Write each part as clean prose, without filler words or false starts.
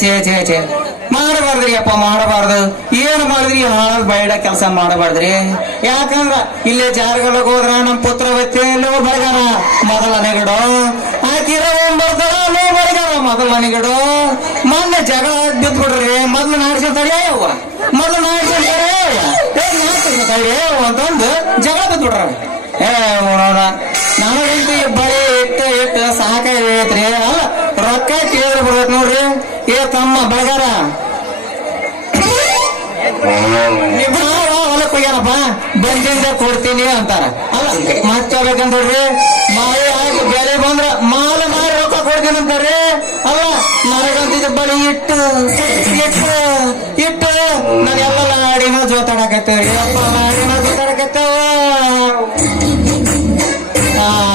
ಛೇ ಮಾಡಬಾರ್ದ್ರಿ ಅಪ್ಪ, ಮಾಡಬಾರ್ದು. ಏನು ಮಾಡಿದ್ರಿ? ಹಾಳ್ ಬೈಡ ಕೆಲಸ ಮಾಡಬಾರ್ದ್ರಿ. ಯಾಕಂದ್ರ ಇಲ್ಲೇ ಜಾರಗಳಿಗೆ ಹೋದ್ರ ನಮ್ ಪುತ್ರವತಿ ಲೋ ಬಡಗಾರ ಮೊದಲನೆಗಡು, ಆಕಿರೋ ಬರ್ತಾರ ಲೋ ಬಡಗಾರ ಮೊದಲನೆಗಡು. ಮೊನ್ನೆ ಜಗಳ ಬಿದ್ಬಿಡ್ರಿ, ಮೊದ್ಲು ನಾಡ್ಸಿರ್ತಾಳೆ ಅವ್ವ, ಮೊದ್ಲು ನಾಡ್ಸಿರ್ತಾರೆ ಅಂತಂದು ಜಗಳ ಬಿದ್ಬಿಡ್ರ. ನೋಡೋಣ ನನಗಂತೂ ಬಳಿ ಇಟ್ಟು ಸಾಕಾಗೈತ್ರಿ. ಅಲ್ಲ ರೊಕ್ಕ ಕೇಳಿ ಬಿಡ್ಬೇಕು ನೋಡ್ರಿ. ಏ ತಮ್ಮ ಬಡಗಾರ ಹೊಲಕ್ ಹೋಗ್ಯಾನಪ್ಪ, ಬಂದಿಂದ ಕೊಡ್ತೀನಿ ಅಂತಾರ. ಅಲ್ಲ ಮತ್ತೆ ಬೇಕಂತೇಳ್ರಿ, ಮಾರಿ ಆಗಿ ಬೆಲೆ ಬಂದ್ರ ಮಾಲ ಮಾರಿ ರೊಕ್ಕ ಕೊಡ್ತೀನಿ ಅಂತಾರ್ರಿ. ಅಲ್ಲ ನನಗಂತಿದ್ದ ಬಳಿ ಇಟ್ಟು ನಾನೆಲ್ಲ ನಾಡಿನ ಜೋತಾಡಕತ್ತೇವ್ರಿ ಅಪ್ಪ, ನಾಡಿನ ಜೋತಾಡಕತ್ತೇವ.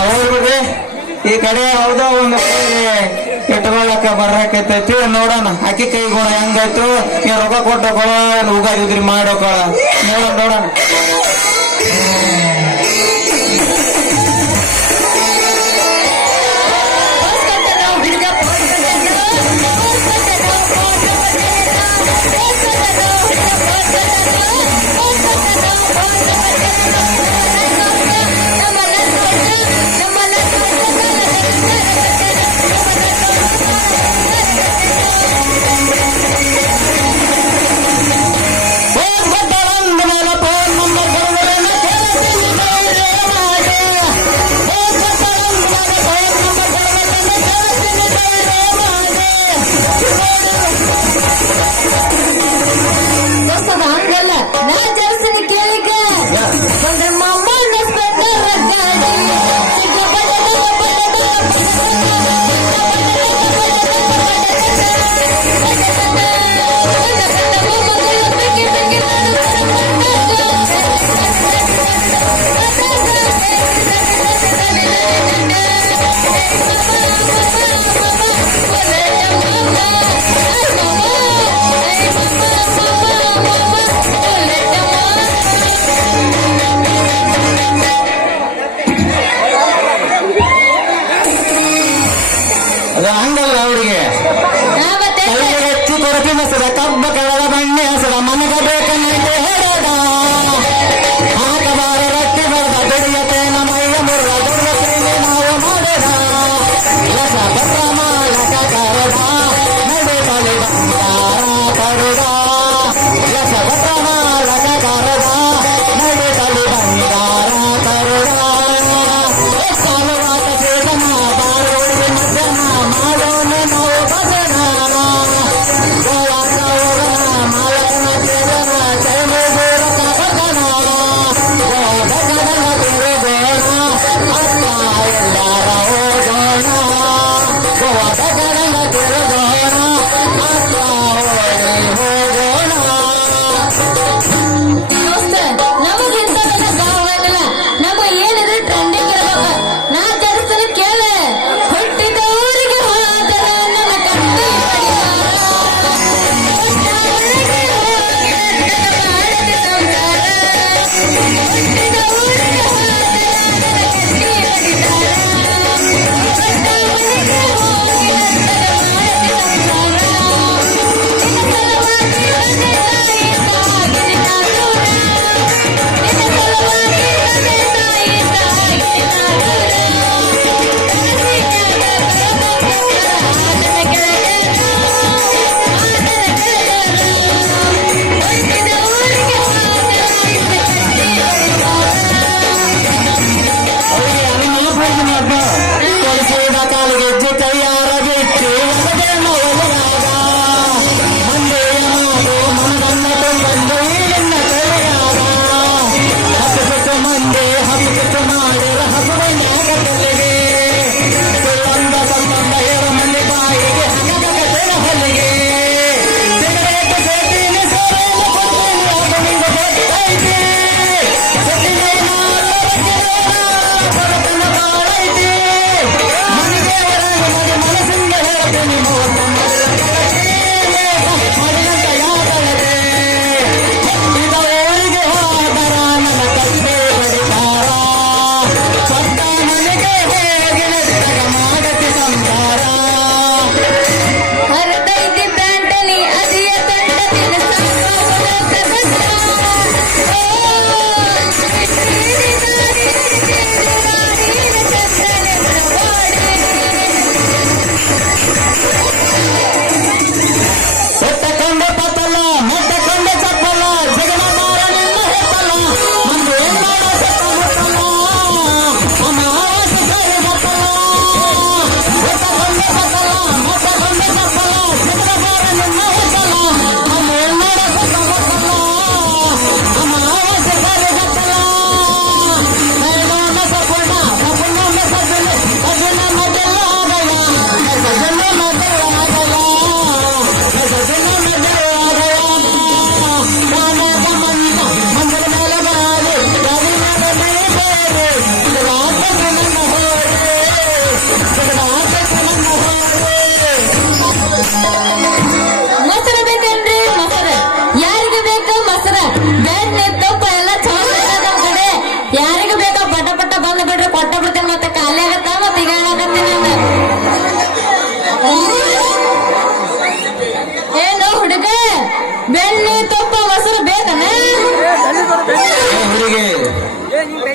ಹೋಗ್ಬಿಡ್ರಿ ಈ ಕಡೆ. ಹೌದೋ ಒಂದು ಇಟ್ಕೊಳ್ಳಕ ಬರಕೈತೈತಿ, ನೋಡೋಣ ಅಕ್ಕಿ ಕೈ ಗುಣ ಹೆಂಗಾಯ್ತು. ಏನ್ ರೊಕ್ಕ ಕೊಟ್ಟೋಕೊಳ, ಉಗಾದಿದ್ರಿ ಮಾಡೋಕೊಳ, ನೋಡೋಣ. ಹಂಗಲ್ಲ ಅವರಿಗೆ ಹೆಚ್ಚು ಕೊರಪಿ ಮಸದ ಕಬ್ಬ ಕಡಲ ಬಣ್ಣೆ ಹಸದ ಮನಗ ಬೇಕನ್ನೈತೆ ಹೇಳೋದ ಹಾಕಬಾರ ರಟ್ಟಿ ಬರದ ಬೆಳೆಯತೇನ ಮೈಯ ಮುರ್ರ ದುರ್ಗತ್ರಿಗೆ ನಾವು ಮಾಡೋದ ಲಸ ಪತ್ರ ಮಾಲಕ ಕರದ ನಡೆ ತಲೆ ಬಂಗಾರ ಕರುದ ಲಸ ಪತ್ರ ಮಾಲಕ ಕರದ ನಡೆ ತಲೆ ಬಂಗಾರ ಕರುದ ಸಾಲವಾದ ಬೇಗನ ಬಾರೋಡಿ ಮಧ್ಯಾಹ್ನ ಮಾಡೋಣ ನಾವು ಭಜನ ಗೋವಾಕ ಹೋಗನ ಮಾಲಕನ ಬೇಗನ ಚೈನ ದೂರಕ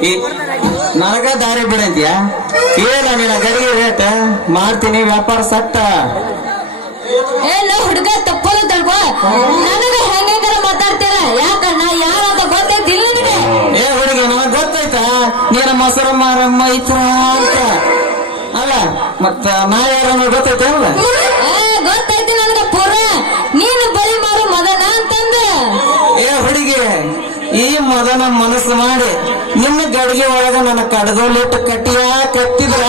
ಈ ನನಗ ದಾರಿ ಬಿಡಂತೀಯ ಏನ ನಿನ್ನ ಗಡಿಗೆ ರೇಟ್ ಮಾಡ್ತೀನಿ ವ್ಯಾಪಾರ ಸಟ್ಟ ನಾ ಹುಡುಗ ತಪ್ಪಲು ತಡ್ಕೋ ನನಗ ಹೆಂಗಾರ ಮಾತಾಡ್ತೀರ ಯಾಕಣ್ಣ ಯಾರಾದ ಗೊತ್ತೈತಿಲ್ಲ ನಿನಗೆ ಏ ಹುಡುಗ ನನಗ್ ಗೊತ್ತಾಯ್ತಾ ನೀನ ಮೊಸರು ಮಾರಮ್ಮ ಐತ್ರ ಅಂತ ಅಲ್ಲ ಮತ್ತ ನಾ ಯಾರನ್ನ ಗೊತ್ತೈತೆ ಅಲ್ಲ ಗೊತ್ತೈತಿ ನನಗ ಪೂರ ನೀನು ಬಳಿ ಮಾರು ಮದನ ಅಂತಂದ ಏ ಹುಡುಗಿ ಈ ಮದನ ಮನಸ್ಸು ಮಾಡಿ ನಿನ್ನ ಗಡಿಗೆ ಒಳಗ ನನ್ನ ಕಡಗೋಲಿಟ್ಟು ಕಟ್ಟಿದ್ರ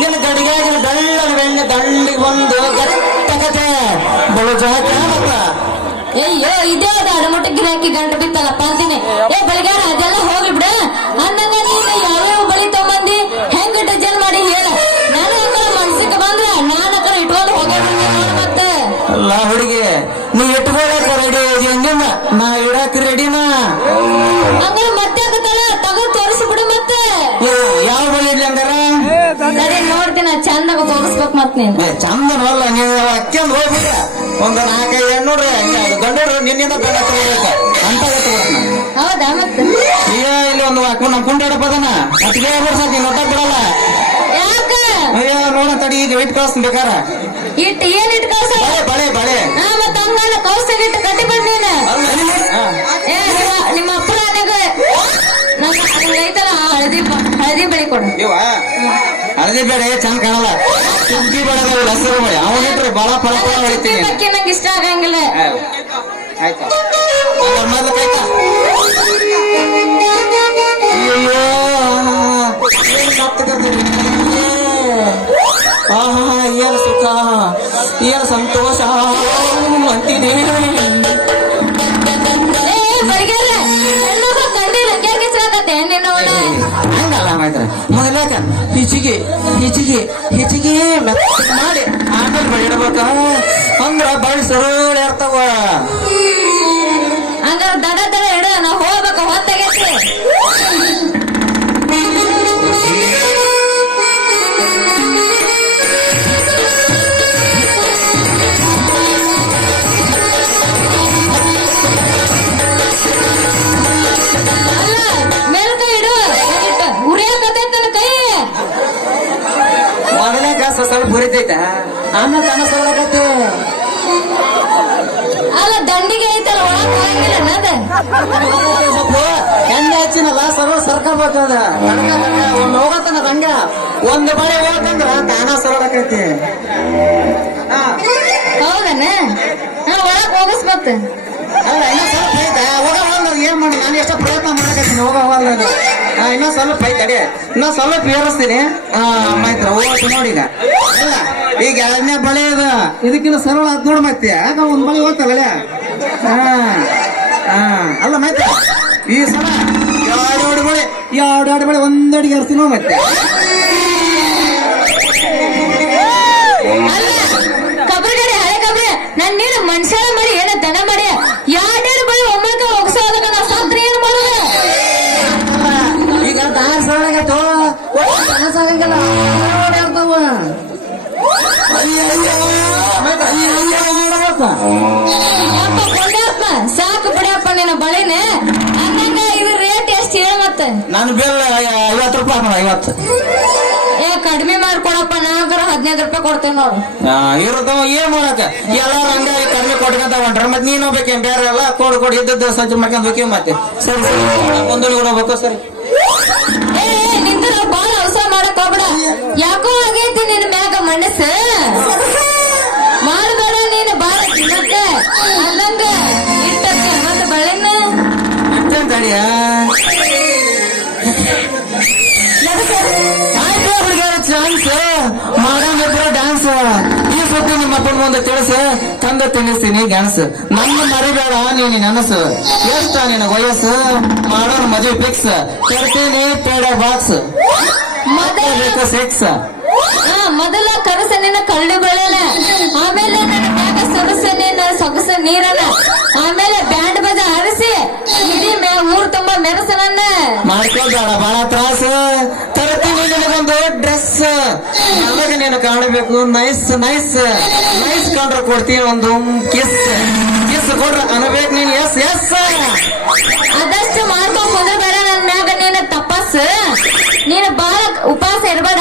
ನಿನ್ನ ಗಡಿಗೆ ದಳ್ಳ ಬೆಣ್ಣೆ ದಂಡಿಗೆ ಒಂದು ಗಟ್ಟಕತೆ ಬಳು ಜಾಕ ಅಯ್ಯೋ ಇದೇ ಅದ ಅಡಮುಟ್ಟ ಗಿರಾಕಿ ಗಂಟು ಬಿತ್ತಲ್ಲಪ್ಪ ಅಂತೀನಿ ಬೆಳಗಾರ ಅದೆಲ್ಲ ಹೋಗಿ ಬಿಡ ಅಂದಂಗ ನೀನು ಯಾವ್ಯಾವ ಬಳಿ ತಗೊಂಬಂದಿ ಹೆಂಗ ಡಜನ್ ಮಾಡಿ ಹೇಳ ನಾನು ಅಕ್ಕಳ ಮನ್ಸಿಗೆ ಬಂದ್ರ ನಾನು ಅಕ್ಕಳ ಇಟ್ಕೊಂಡು ಹೋಗಿ ಮತ್ತೆ ಅಲ್ಲ ಹುಡುಗಿ ನೀ ಇಟ್ಕೊಳಕ ರೆಡಿ ಹೆಂಗಿಲ್ಲ ನಾ ಇಡಕ್ ರೆಡಿನಾ ಹಂಗಾರ ಮತ್ತೆ ಆಗತ್ತಲ್ಲ ತಗದ್ ತೋರಿಸ್ಬಿಡು ಮತ್ತೆ ಯಾವ ಬಳಿ ಇಡ್ಲಿ ಹಂಗಾರ ಅದೇ ನೋಡ್ತೀನಿ ಚಂದಾಗ ತೋರಿಸ್ಬೇಕು ಮತ್ ನೀನು ಚಂದನಲ್ಲ ನೀವು ಅಕ್ಕಂದ್ ಹೋಗ್ಬಿಡ ಒಂದು 4-5 ಹೆಣ್ಣುಡ್ರಿ ಗಂಡರು ನಿನ್ನಿಂದ ಗಂಡ ಅಂತ ಹೌದಾ ಮತ್ತೆ ಇಲ್ಲಿ ಒಂದು ನಮ್ಮ ಕುಂಡಾಡಪ್ಪದನ ಅಟ್ಟಿಗೆ ಬಿಡ್ಸಕ್ ನೀನ್ ಒಟ್ಟ ಬಿಡಲ್ಲ ಯಾಕ ನೋಡ ತಡಿ ಈಗ ಇಟ್ ಕಳ್ಸ್ತೀನಿ ಬೇಕಾರ ಇಟ್ಟು ಏನ್ ಇಟ್ಟು ಕಳ್ಸ ಬಳೆ ಬಳೆ ಮತ್ತ ಹಂಗ ಕೌಸ್ತಗ ಇಟ್ಟು ಕಟ್ಟಿ ಬಂದ್ ನೀನು ನಿಮ್ಮ ಅಪ್ಪನ ಐತಲ್ಲ ಹಳದಿ ಬಳಿ ಕೊಡು ಇವ ಹಳದಿ ಬೇಡ ಚಂದ ಕಾಣಲ್ಲ ಸುಗ್ಗಿ ಬೇಡ ಹಸಿರು ಬಳಿ ಅವನಿಟ್ರಿ ಬಾಳ ಫಲ ಹೊಳಿತೀನಿ ಬಗ್ಗೆ ನಂಗೆ ಇಷ್ಟ ಆಗಂಗಿಲ್ಲ ಆಯ್ತಾ ಮೊದ್ಲು ಕೈತಾ ಅಯ್ಯೋ ಆಹಾ ಏನು ಸುಖ ಏನು ಸಂತೋಷ ಅಂತೀನಿ ಹಂಗಲ್ಲ ಮಾತ್ರ ಮೊದಲಾಗ ಹೆಚ್ಚಿಗೆ ಮಾಡಿ ಆಮೇಲೆ ಬೆಳಿಡ್ಬೇಕ ಅಂದ್ರ ಬಳಿ ಸರಳ ಇರ್ತಾವ ಹಂಗಾರ ದಡ ಇಡ ನಾ ಹೋಗ್ಬೇಕು ಹೊತ್ತಾಗೈತಿ ಸ್ವಲ್ಪ ಹುರಿತೈತ ಆಮೇಲೆ ಕನ ಸೊಳಕತ್ತೆ ಅಲ್ಲ ದಂಡಿಗೆ ಐತಲ್ಲ ಒಳಗ್ ಹೋಗಂಗಿಲ್ಲ ಸ್ವಲ್ಪ ಎಣ್ಣೆ ಹಚ್ಚಿನಲ್ಲ ಸರ್ಕಬೇಕದ ಒಂದ್ ಹೋಗತ್ತನ ದಂಗ ಒಂದು ಬಳೆ ಹೋಗಂದ್ರ ಕಾನ ಸೊಳಕೈತಿ ಹೌದನ ಒಳಗ್ ಹೋಗಿಸ್ಬೇಕು ಅಲ್ಲ ಇನ್ನ ಸ್ವಲ್ಪ ಐತ ಹೋಗವಲ್ಲ ಏನ್ ಮಾಡಿ ನಾನು ಎಷ್ಟೋ ಪ್ರಯತ್ನ ಮಾಡಕತ್ತೀನಿ ಹೋಗವಲ್ಲ ಇನ್ನೊಂದ್ ಸ್ವಲ್ಪ ಐತೆ ಅಡಿ ಇನ್ನೊಂದ್ ಸ್ವಲ್ಪ ಏರಿಸ್ತೀನಿ ಮೈತ್ರ ಹೋಗ್ತು ನೋಡಿ ಈಗ ಅಲ್ಲ ಈಗ ಎರಡನೇ ಬಳೆ ಅದ ಇದಕ್ಕಿಂತ ಸರಳ ಅದ್ ನೋಡ್ ಮತ್ತೆ ಆಗ ಒಂದ್ ಬಳೆ ಹೋಗ್ತಲ್ಲ ಅಲ್ಲ ಮೈತ್ರ ಈ ಸಲ ಎರಡು ಬಳೆ ಒಂದಡಿಗೆ ಏರಿಸ್ತೀನಿ ಮತ್ತೆ ಕಬ್ರಗಡೆ ಹಳೆ ಕಬ್ರಿ ನನ್ ನೀನು ಮನುಷ್ಯರ ಮಾಡಿ ಏನ ದನ ಮಾಡಿ ಎರಡೆರಡು ಬಳಿ ಒಮ್ಮೆ ಹೋಗ್ಸೋದಕ್ಕ ನಾ ಸಾತ್ರಿ ಏನ್ ಮಾಡೋದು ಈಗ ದಾರ ಸರಳಾಗೈತೋ ಸಾಗಂಗಿಲ್ಲ ಸಾಕು ಬಿಡಪ್ಪ ನಿನ್ನ ಬಳಿನ ಅಂದಂಗ ಇದ್ರ ರೇಟ್ ಎಷ್ಟು ಹೇಳ ಮತ್ತೆ ನಾನು ಬಿಲ್ 50 ರೂಪಾಯಿ 50 ಕಡಿಮೆ ಮಾಡ್ಕೊಡಪ್ಪ ನಾಲ್ಕರ 15 ರೂಪಾಯಿ ಕೊಡ್ತೇನೆ ನೋಡು ಇರ್ತಾವ ಏನ್ ಮಾಡಕ ಎಲ್ಲಾರು ಹಂಗ ಕಡಿಮೆ ಕೊಟ್ಕೊಂತ ಹೊಂಟ್ರ ಮತ್ ನೀನ್ ಹೋಗ್ಬೇಕೇನ್ ಬೇರೆ ಎಲ್ಲ ಕೊಡ್ ಇದ್ದದ್ದು ಸಂಚು ಮಾಡ್ಕೊಂಡ್ ಹೋಗ್ಯ ಮತ್ತೆ ಸರಿ ಒಂದೊಂದು ಕೂಡ ಹೋಗ್ಬೇಕು ಸರಿ ನಿಂತ ನಾವು ಬಾಳ ಅವಸರ ಮಾಡಕ್ ಹೋಗ್ಬೇಡ ಯಾಕೋ ಆಗೈತಿ ನಿನ್ ಮ್ಯಾಗ ಮನಸ್ಸು ಮಾಡಬೇಡ ನೀನು ಬಾಳ ತಿನ್ನಕ್ಕೆ ಅಂದಂಗ ಇಟ್ಟಕ್ಕೆ ಮತ್ತೆ ಬಳಿನ ತಡಿಯ ಚಾನ್ಸ್ ಮಾಡಂಗಿದ್ರು ಡ್ಯಾನ್ಸ್ ಈ ಸುದ್ದಿ ನಿಮ್ಮ ಅಪ್ಪನ ಮುಂದೆ ತಿಳಿಸಿ ತಂದ ತಿನ್ನಿಸ್ತೀನಿ ಡ್ಯಾನ್ಸ್ ನನ್ನ ಮರಿಬೇಡ ನೀನು ನನಸು ಎಷ್ಟ ನಿನ್ನ ವಯಸ್ಸು ಮಾಡೋಣ ಮದುವೆ ಫಿಕ್ಸ್ ತರ್ತೀನಿ ಪೇಡ ಬಾಕ್ಸ್ ಮತ್ತೆ ಸೆಕ್ಸ್ ಮೊದಲ ಕನಸ ನಿನ್ನ ಕಳ್ಳಿ ಬೆಳೆನ ಆಮೇಲೆ ನನ್ನ ಮ್ಯಾಗ ಸೊಗಸ ನಿನ್ನ ಸೊಗಸ ನೀರನ ಆಮೇಲೆ ಬ್ಯಾಂಡ್ ಬಜ ಹರಿಸಿ ಇಡೀ ಊರ್ ತುಂಬಾ ಮೆರಸನನ್ನ ಮಾಡ್ಕೋಬೇಡ ಬಹಳ ತ್ರಾಸ ತರ್ತೀನಿ ನಿನಗೊಂದು ಡ್ರೆಸ್ ನಮಗೆ ನೀನು ಕಾಣಬೇಕು ನೈಸ್ ನೈಸ್ ನೈಸ್ ಕಂಡ್ರೆ ಕೊಡ್ತೀನಿ ಒಂದು ಕಿಸ್ ಕಿಸ್ ಕೊಡ್ರ ಅನ್ಬೇಕು ನೀನು ಎಸ್ ಎಸ್ ಅದಷ್ಟು ಮಾಡ್ಕೊಂಡ್ ಕುಂದ್ರ ಬೇಡ ನನ್ ಮ್ಯಾಗ ನೀನು ತಪ್ಪ ಉಪವಾಸ ನೀನು ಬಾಳ ಉಪವಾಸ ಇರ್ಬೇಡ.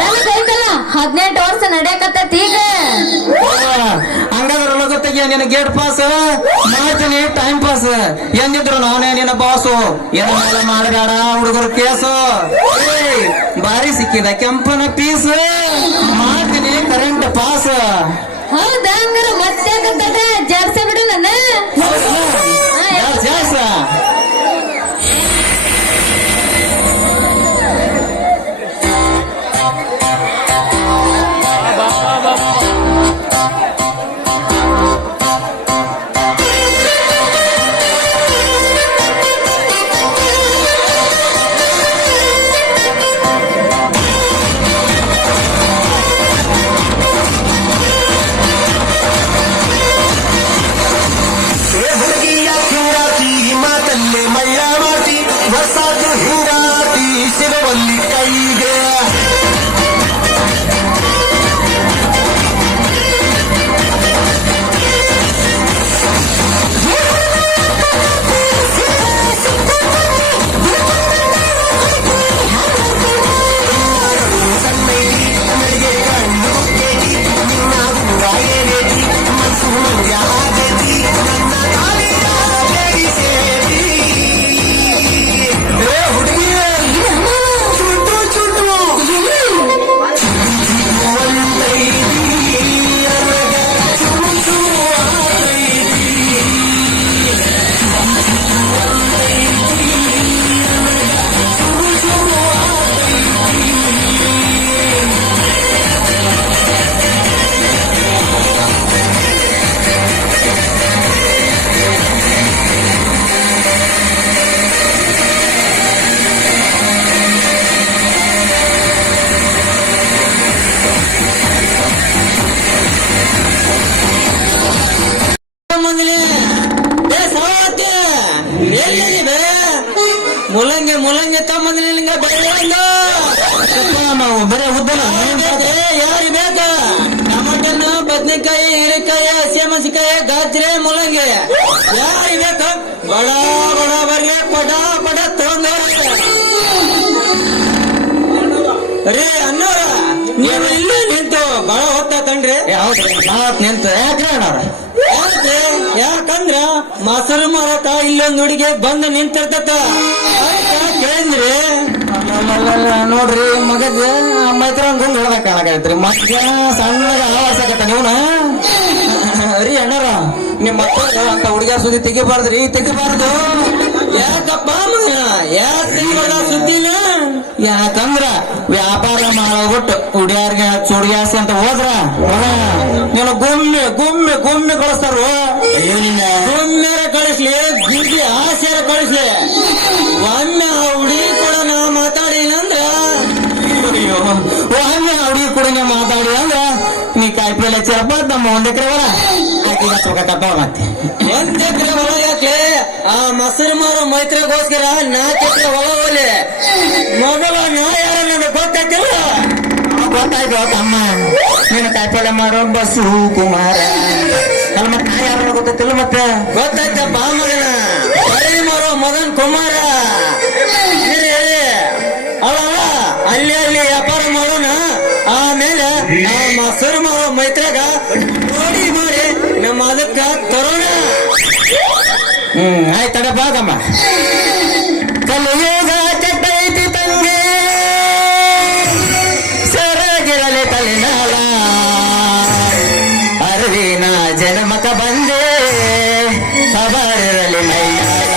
ನನಗೈತಲ್ಲ 18 ವರ್ಷ ನಡೆಯಕತ್ತೈತಿ ಈಗ. ಹಂಗಾದ್ರ ಗೊತ್ತಾಗಿಯ ನಿನ್ನ ಗೇಟ್ ಪಾಸ್ ಮಾಡ್ತೀನಿ ಟೈಮ್ ಪಾಸ್. ಎಂದಿದ್ರು ನಾನೇ ನಿನ್ನ ಬಾಸು. ಏನೋ ಮಾಡಬೇಡ ಹುಡುಗರು ಕೇಸು. ಬಾರಿ ಸಿಕ್ಕಿದ ಕೆಂಪನ ಪೀಸ್ ಮಾಡ್ತೀನಿ ಕರೆಂಟ್ ಪಾಸ್. ಹೌದಾ? ಹಂಗಾರ ಮತ್ತೆ ಜಾಡ್ಸ ಬಿಡು ನನ್ನ. ಜಾಸ ಮುಲ್ಲಂಗೆ ಮುಲ್ಲಂಗೆ ತಮ್ಮಂದಿನಿಂಗ ನಾವು ಬರೇ ಉದ್ದನ ಯಾರು ಬೇಕ? ಟಮಾಟನ್ನು ಬದ್ನೆಕಾಯಿ ಹೀರೆಕಾಯಿ ಹಸಿಮೆಣಸಿಕಾಯಿ ಗಾಜ್ರೆ ಮುಲ್ಲಂಗೆ ಯಾರು ಬೇಕ? ಬಡ ಬಡ ಬರ್ಲಿ ಪಡ ಪಡ ತಗೊಂಡ ರೀ ಅನ್ನೋರ ನೀವು ಇಲ್ಲೇ ನಿಂತು ಬಹಳ ಹೊತ್ತಾತನ್ರಿ. ಯಾವ್ದ್ರಿ ನಿಂತು ಯಾಕ್ರಿ ಅಣ್ಣವ್ರ? ಯಾಕಂದ್ರ ಮೊಸರು ಮಾರಕ ಇಲ್ಲೊಂದ್ ಹುಡುಗಿ ಬಂದು ನಿಂತಿರ್ತತ ಕೇಳಿದ್ರಿ. ನೋಡ್ರಿ ಮಗದ ಮೈತ್ರ ಗುಂಡ್ ಹೊಡೆದ ಕಾಣಕೈತ್ರಿ. ಮಗ ಸಣ್ಣಗ ಆವಾಸಕತ್ತ ನೀವ್ನ ರೀ ಅಣ್ಣಾರ. ನಿಮ್ ಮಕ್ಕಳು ಅಂತ ಹುಡುಗಿಯರ ಸುದ್ದಿ ತೆಗಿಬಾರ್ದ್ರಿ, ತೆಗಿಬಾರ್ದು. ಯಾಕಪ್ಪ ಯಾಕೆ ತೆಗಿಬಾರ್ದ ಸುದ್ದಿನ? ಯಾಕಂದ್ರ ವ್ಯಾಪಾರ ಮಾಡೋಬಿಟ್ಟು ಹುಡುಗಿಯಾರ್ಗೆ ಚುಡಿಯಾಸಿ ಅಂತ ಹೋದ್ರ ನೀನು ಗುಮ್ಮೆ ಗುಮ್ಮೆ ಗುಮ್ಮೆ ಕಳಿಸ್ತಾರ. ಗುಮ್ಮೆರ ಕಳಿಸ್ಲಿ, ಗುಡ್ಡಿ ಆಸೆರ ಕಳಿಸ್ಲಿ. ಒಮ್ಮೆ ಆ ಹುಡುಗಿ ಕೂಡ ನಾ ಮಾತಾಡಿನಂದ್ರ ಒಮ್ಮೆ ಆ ಹುಡುಗಿ ಕೂಡ ನಾ ಮಾತಾಡಿ ಅಂದ್ರ ನೀ ಕಾಯಿಪಲ್ಲೆ ಚರ್ಪ ನಮ್ಮ 1 ಎಕರೆ ಹೊಲ ಆಕಿಗ ಚೊಕ್ಕ ಮತ್ತೆ 1 ಎಕರೆ ಹೊಲ ಯಾಕೆ? ಆ ಮೊಸರು ಮಾರೋ ಮೈತ್ರಿಗೋಸ್ಕರ 4 ಎಕರೆ ಹೊಲ ಹೋಲಿ. ಮೊದಲ ನಾ ಯಾರ ನನಗೆ ಗೊತ್ತಾಯ್ತಿಲ್ಲ. ಗೊತ್ತಾಯ್ತು ತಮ್ಮ, ನೀನು ಕಾಯಿಪಲ್ಲೆ ಮಾರೋ ಬಸ್ಸು ಕುಮಾರ. ಅಲ್ಲ ಮತ್ತೆ ನಾ ಯಾರ ಗೊತ್ತಿಲ್ಲ. ಮತ್ತೆ ಗೊತ್ತಾಯ್ತಪ್ಪ ಮಗನ ಕಳಿ ಮಾರೋ ಮಗನ್ ಕುಮಾರ. ಅಲ್ಲ ಅಲ್ಲಿ ಅಲ್ಲಿ ವ್ಯಾಪಾರ ಮಾಡೋಣ, ಆಮೇಲೆ ಆ ಮೊಸರು ಮಾರೋ ಮೈತ್ರಾಗ ನೋಡಿ ಮಾಡಿ ನಮ್ಮ ಅದಕ್ಕ ತರೋಣ. ಆಯ್ತಡ ಬಾಗಮ್ಮ. ಕಲಿಯುಗ ಕೆಟ್ಟೈತಿ ತಂಗಿ ಸರಗಿರಲಿ ತಲೆನಾಳ ಅರಿವಿನ ಜನ್ಮಕ ಬಂದೆ ಖಬರಿರಲಿ ಮೈನಾಳ.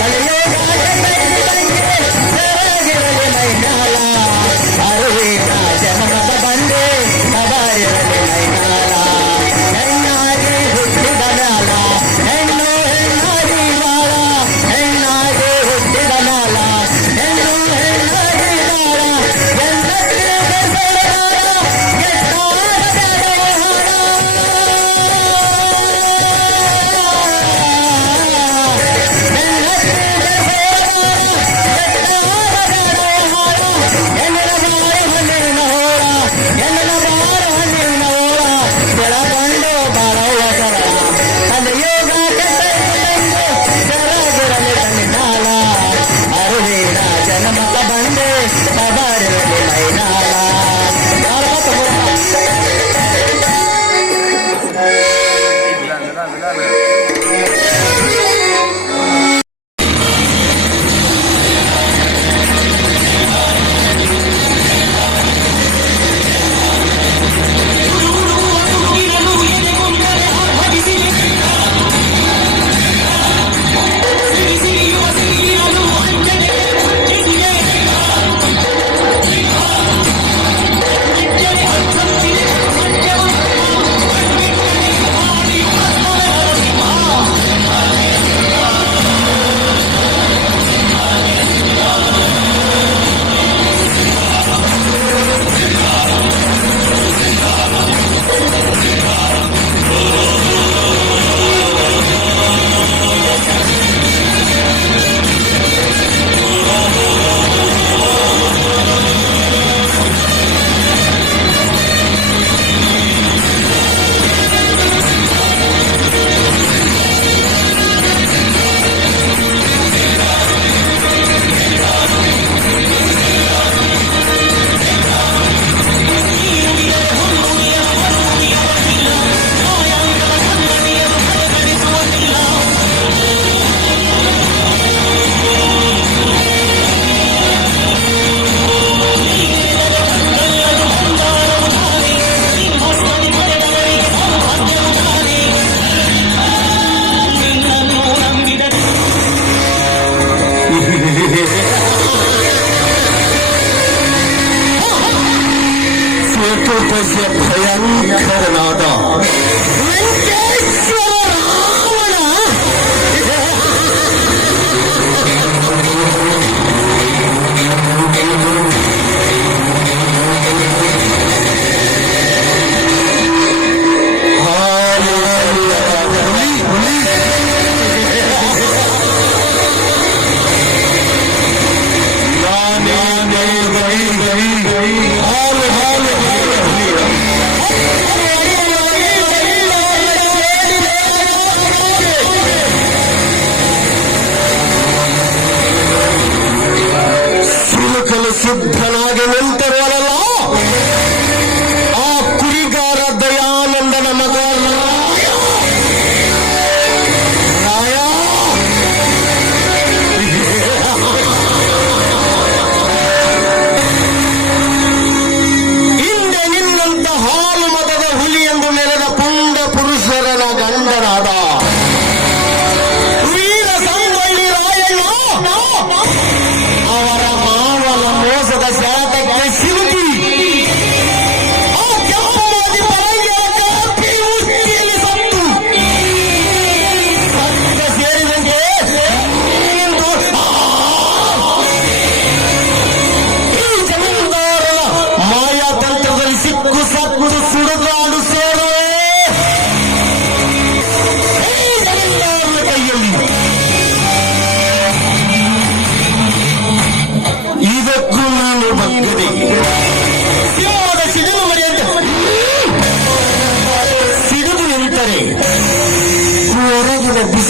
ಕಲಿಯುಗ ಕೆಟ್ಟೈತಿ ತಂಗಿ ಸರಗಿರಲಿ ಮೈನಾಳ ಅರಿವಿನ ಜನ್ಮಕ ಬಂದೆ ಖಬರಿರಲಿ ಮೈನಾಳ. ಹೆಣ್ಣಾಗಿ ಹುಟ್ಟಿದ ಮ್ಯಾಲ ಹೆಣ್ಣು ಹೆಣ್ಣಾಗಿ ಬಾಳ, ಹೆಣ್ಣಾಗಿ ಹುಟ್ಟಿದ ಮ್ಯಾಲ ಹೆಣ್ಣು ಹೆಣ್ಣಾಗಿ ಬಾಳ. ಅರುವಿನ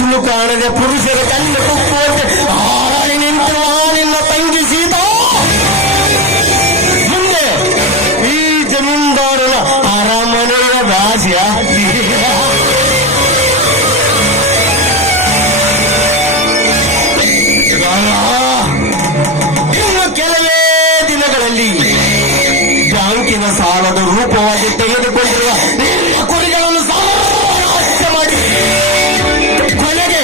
ಇನ್ನು ಕಾಣದೆ ಪುರುಷರ ಕಣ್ಣು ಕುಕ್ಕುವಂತೆ ಹಾರಾಡಿ ನಿಂತಿರುವ ನಿನ್ನ ತಂಗಿ ಸೀತಾ ಮುಂದೆ ಈ ಜಮೀನ್ದಾರನ ಅರಮನೆಯ ದಾಸಿಯ ಇನ್ನು ಕೆಲವೇ ದಿನಗಳಲ್ಲಿ ಬ್ಯಾಂಕಿನ ಸಾಲದ ರೂಪವಾಗಿ ತೆಗೆದುಕೊಂಡಿರುವ ನಿನ್ನ ಕುರಿಗಳನ್ನು ನಾಶ ಮಾಡಿ ಕೊನೆಗೆ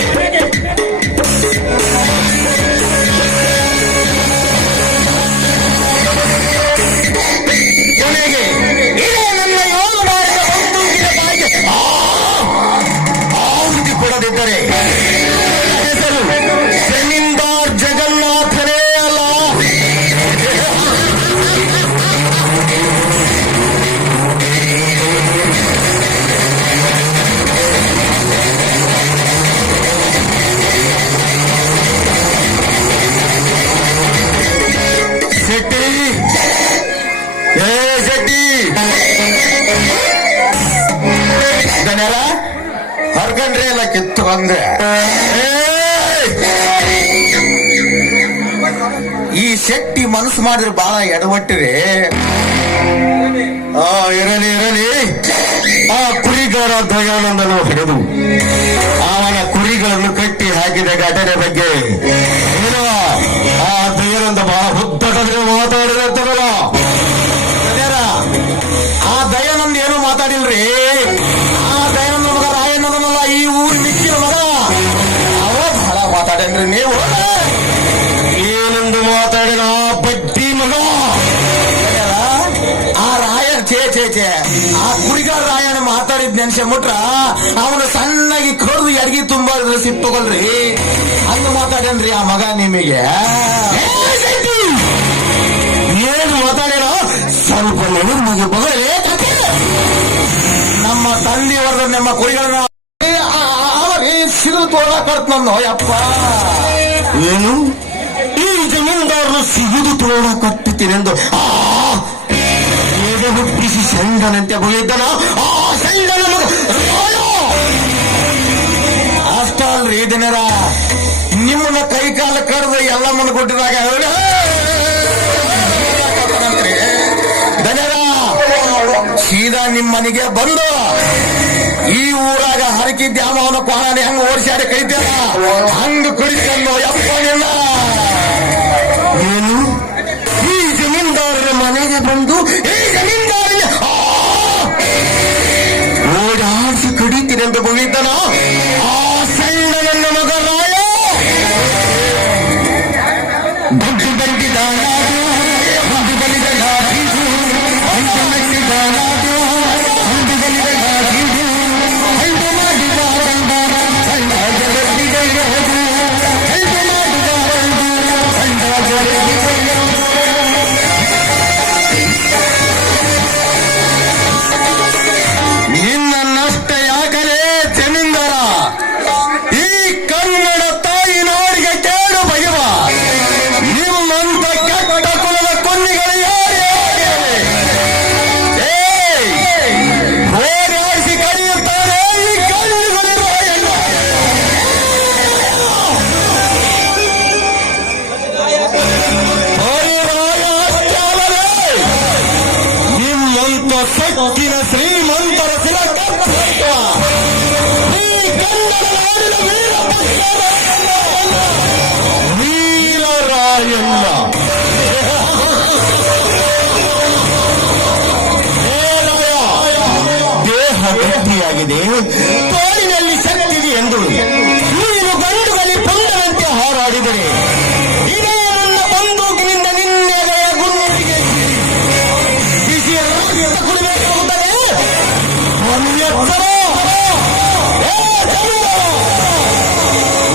ಇದೇ ನನ್ನ 7 ಬಾರಿಯ ಬಂದೂಕಿನ ಬಾಯಿಗೆ ಆಹುತಿ ಕೊಡದಿದ್ದರೆ ಹೆಸರು ಜಮೀನ್ದಾರ್ ಜಗನ್ನಾಥನೇ ಅಲ್ಲ. ಶೆಟ್ಟಿ, ಏ ಶೆಟ್ಟಿ, ಗಣ್ಯರ ಹೊರಗಂಡ್ರೆ ಎಲ್ಲ ಕಿತ್ತು ಬಂದ್ರೆ ಈ ಶೆಟ್ಟಿ ಮನಸ್ಸು ಮಾಡಿದ್ರೆ ಬಹಳ ಎಡವಟ್ಟಿರಿ. ಇರಲಿ ಆ ಕುರಿಗಾರ ದಯಾನಂದನು ಹಿಡಿದು ಅವನ ಕುರಿಗಳನ್ನು ಕಟ್ಟಿ ಹಾಕಿದ ಘಟನೆ ಬಗ್ಗೆ ಏನೋ ಆ ದಯಾನಂದ ಬಹಳ ಹುದ್ದಟದ್ರೆ ಮಾತಾಡಿದಂತಲ್ಲ. ಆ ದಯಾನಂದ ಏನು ಮಾತಾಡಿಲ್ರಿ. ಆ ದಯಾನಂದ ಮಗ ರಾಯಣ್ಣನಲ್ಲ, ಈ ಊರು ಮಿಕ್ಕಿನ ಮಗ ಅವ ಬಹಳ ಮಾತಾಡನ್ರಿ. ನೀವು ಏನಂದು ಮಾತಾಡಿನ ಬಡ್ಡಿ ಮಗ ಆ ರಾಯಣ್ಣ ಚೇ ಆ ಕುರಿಗಾರ ರಾಯಣ್ಣ ಮಾತಾಡಿದ್ ನೆನ್ಸೆಬಿಟ್ರ ಅವನು ಸಣ್ಣಗೆ ಕಡ್ದು ಎಡಗಿ ತುಂಬಾ ಸಿಟ್ಟುಗಲ್ರಿ. ಹಂಗ ಮಾತಾಡನ್ರಿ ಆ ಮಗ ನಿಮಗೆ. ಏನು ಮಾತಾಡ್ಯಾರ ಸ್ವಲ್ಪ ನಿಮಗೆ ಬಗಲೇ ನಮ್ಮ ತಂದೆಯವರ ನಮ್ಮ ಕುರಿಗಳನ್ನ ಸಿಗು ತೋಳ ಕಟ್ನೋ ಯಪ್ಪ. ಏನು ಈ ಜಮೀನ್ದಾರರು ಸಿಗುದು ತೋಳ ಕಟ್ಟುತ್ತೀನೆಂದು ಎದೆ ಹುಟ್ಟಿಸಿ ಸಂಡನಂತೆ ಬಗೆಯಿದ್ದನ ಆ ಸಂಡನ ಅಷ್ಟಲ್ರಿ ಜನರ ನಿಮ್ಮನ್ನ ಕೈ ಕಾಲ ಕಡ್ದು ಎಲ್ಲ ಮನ ಕೊಟ್ಟಿದಾಗ ಜನರ ಸೀದಾ ನಿಮ್ಮ ಮನೆಗೆ ಬಂದು ಈ ಊರಾಗ ಹರಕಿ ದ್ಯಾಮವನ ಕೋಣನೆ ಹಂಗ ಓಡಿಸಾಡಿ ಕೈತೇನ ಹಂಗ ಕುಡಿಕೊಂಡು ಯಪ್ಪನಿಲ್ಲ. ಏನು ಈ ಜಮೀನ್ದಾರರ ಮನೆಗೆ ಬಂದು ಈ ಜಮೀನ್ದಾರನ ಓಡಾಡಿಸಿ ಕಡಿತೀರೆಂದು ಬಂದಿದ್ದನ ಆ ಸಣ್ಣ ನನ್ನ ಮಗ ರಾಯ ದೊಡ್ಡ ಬಂದಿದ್ದಾನಾದು ಒಂದು ಬಲಿದ ಘಾಟಿದು ಒಂದು ಮೆಚ್ಚಿದ ನಾದು ಒಂದು ಬಲಿದ ಘಾಟಿದು ಒಂದು ಮಾಡಿದ ಬಂದಾರ ಸಣ್ಣ ಜಗತ್ತಿಗೆ ಹೋದು ಒಂದು ಮಾಡಿದ ಬಂದು ಸಣ್ಣ ಜಗತ್ತಿಗೆ ನಿನ್ನ ನಷ್ಟ ಯಾಕಲೇ ಜಮೀನ್ದಾರ. ಈ ಕನ್ನಡ ತಾಯಿ ನಾಡಿಗೆ ಕೇಳು ಬಗೆವ ನಿಮ್ಮಂತ ಕೆಟ್ಟ ಕುಲದ ಕೊನ್ನಿಗಳು ಓಡಾಡಿಸಿ ಕರೆಯುತ್ತಾರೆ ಈ ಕಣ್ಣುಗಳಿರುವ ಎಲ್ಲ. ನಿಮ್ಮಂತ ಸೊಕ್ಕಿನ ಶ್ರೀಮಂತರ ವೀರರಾಯಣ್ಣ ದೇಹ ಗಟ್ಟಿಯಾಗಿದೆ, ತೋಳಿನಲ್ಲಿ ಶಕ್ತಿದೆ ಎಂದು ನೀನು ಗಂಡುಗಲಿ ಪುಂಡನಂತೆ ಹಾರಾಡಿದರೆ ಇದೇ ನನ್ನ ಬಂದೂಕಿನಿಂದ ನಿನ್ನೆದೆಯ ಗುಂಡಿಗೆ ಬಿಸಿ ರಕ್ತ ಕುಡಿಬೇಕಾಗುತ್ತದೆ.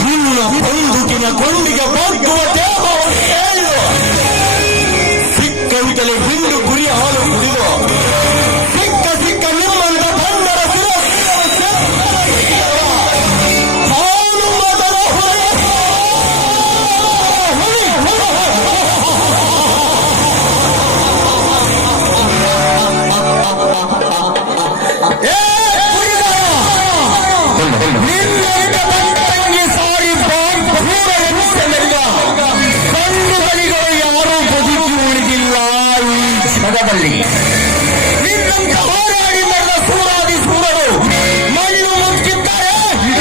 ನಿನ್ನ ಬಂದೂಕಿನ ಕೊಂಡಿಗೆ ಬಗ್ಗುವ ದೇಹವನ್ನು ಹೇಳು. ಸಿಕ್ಕಂತಲೇ ಹಿಂಡು ಗುರಿ ಹಾಲು ಕುಡಿದು ಸಿಕ್ಕ ನಿಮ್ಮಂತ ಬಂದರ ಹಾಲು ಮದರ ನಿನ್ನೆ ಕಾಲದಲ್ಲಿ ನಿನ್ನಂತ ಹೋರಾಡಿ ನಡೆದ ಸೂರಾದಿ ಸೂರರು ಮಣ್ಣು ಮುಚ್ಚಿದ್ದಾರೆ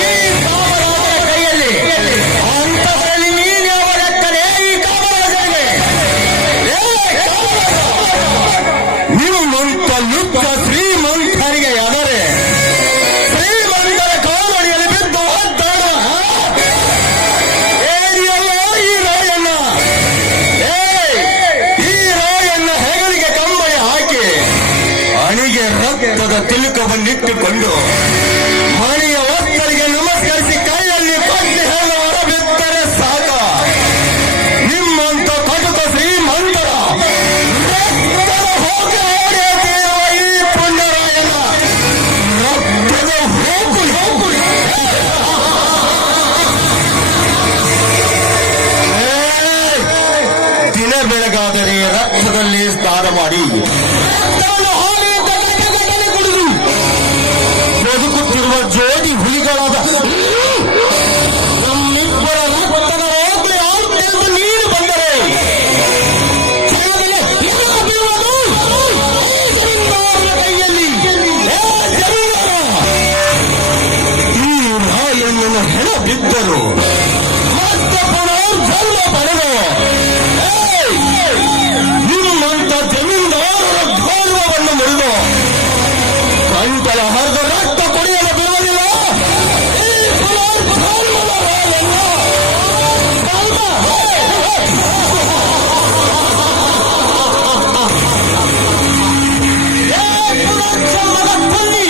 ಈ ಕಾಮರಾಜರ ಕೈಯಲ್ಲಿ. ಅಂತವರಲ್ಲಿ ನೀನು ಯಾವ ಲೆಕ್ಕನೆ ಈ ಕಾಮರಾಜರಿಗೆ? ನಿಮ್ಮಂತ ಯುದ್ಧ ಶ್ರೀಮಂತರಿಗೆ ಯಾದರೆ ಶ್ರೀಮಂತರ ಕಾಲಡಿಯಲ್ಲಿ ಬಿದ್ದು ಒದ್ದಾಡ ಏರಿಯಲ್ಲ ಈ ರಾಯಣ್ಣ. ಈ ರಾಯಣ್ಣ ಹೆಗಲಿಗೆ ಕಂಬಳಿ ಹಾಕಿ ಅಣಿಗೆ ರಕ್ತದ ತಿಲುಕವನ್ನಿಟ್ಟುಕೊಂಡು ಮಣಿಯ ಒತ್ತರಿಗೆ ನಮಸ್ಕರಿಸಿ ಕೈಯಲ್ಲಿ ಪಟ್ಟಿ ಹೇಳು ಹೊರಬಿದ್ದರೆ ಸಾಕ. ನಿಮ್ಮಂತ ಕಟುಕ ಶ್ರೀಮಂತರ ರಕ್ತದ ಹೋಗಿ ಓಡಿಯುತ್ತಿರುವ ಈ ಪುಣ್ಯರಾಯನ ರಕ್ತದ ಹೋಗು ದಿನ ಬೆಳಗಾದರೆ ರಕ್ತದಲ್ಲಿ ಸ್ನಾನ ಮಾಡಿ ರಕ್ತವನ್ನು ಹಾಲಿನಿಂದ ಗಂಟೆ ಕುಡಿದು ಬದುಕುತ್ತಿರುವ ಜೋಡಿ ಹುಲಿಗಳಾದ ನಮ್ಮಿಬ್ಬರ ರಕ್ತದ ರೋಗ ಯಾರು ನೀನು ಬಂದರೆ ಕ್ಷಣದಲ್ಲಿ ಎಲ್ಲ ಬೀಳುವುದು ಈ ಜಮೀನ್ದಾರನ ಕೈಯಲ್ಲಿ. ಜಮೀನ್ದಾರ ಈ ರಾಯಣ್ಣನ ಹೆಣ ಬಿದ್ದರು ಮತ್ತೆ ಪುನರ್ಜನ್ಮ ಪಡೆದು ನಿಮ್ಮಂತ ಜಮೀನ್ದಾರರ ಗೌರವವನ್ನು ಮುರಿದು ಕಂಠಲ ಹರಿದು ರಕ್ತ ಕುಡಿಯಲು ಬಿಡುವುದಿಲ್ಲ. ಈ ಪುನರ್ಜನ್ಮದ ರಾಯಣ್ಣ ಪುನರ್ಜನ್ಮದ ಪುಣ್ಯ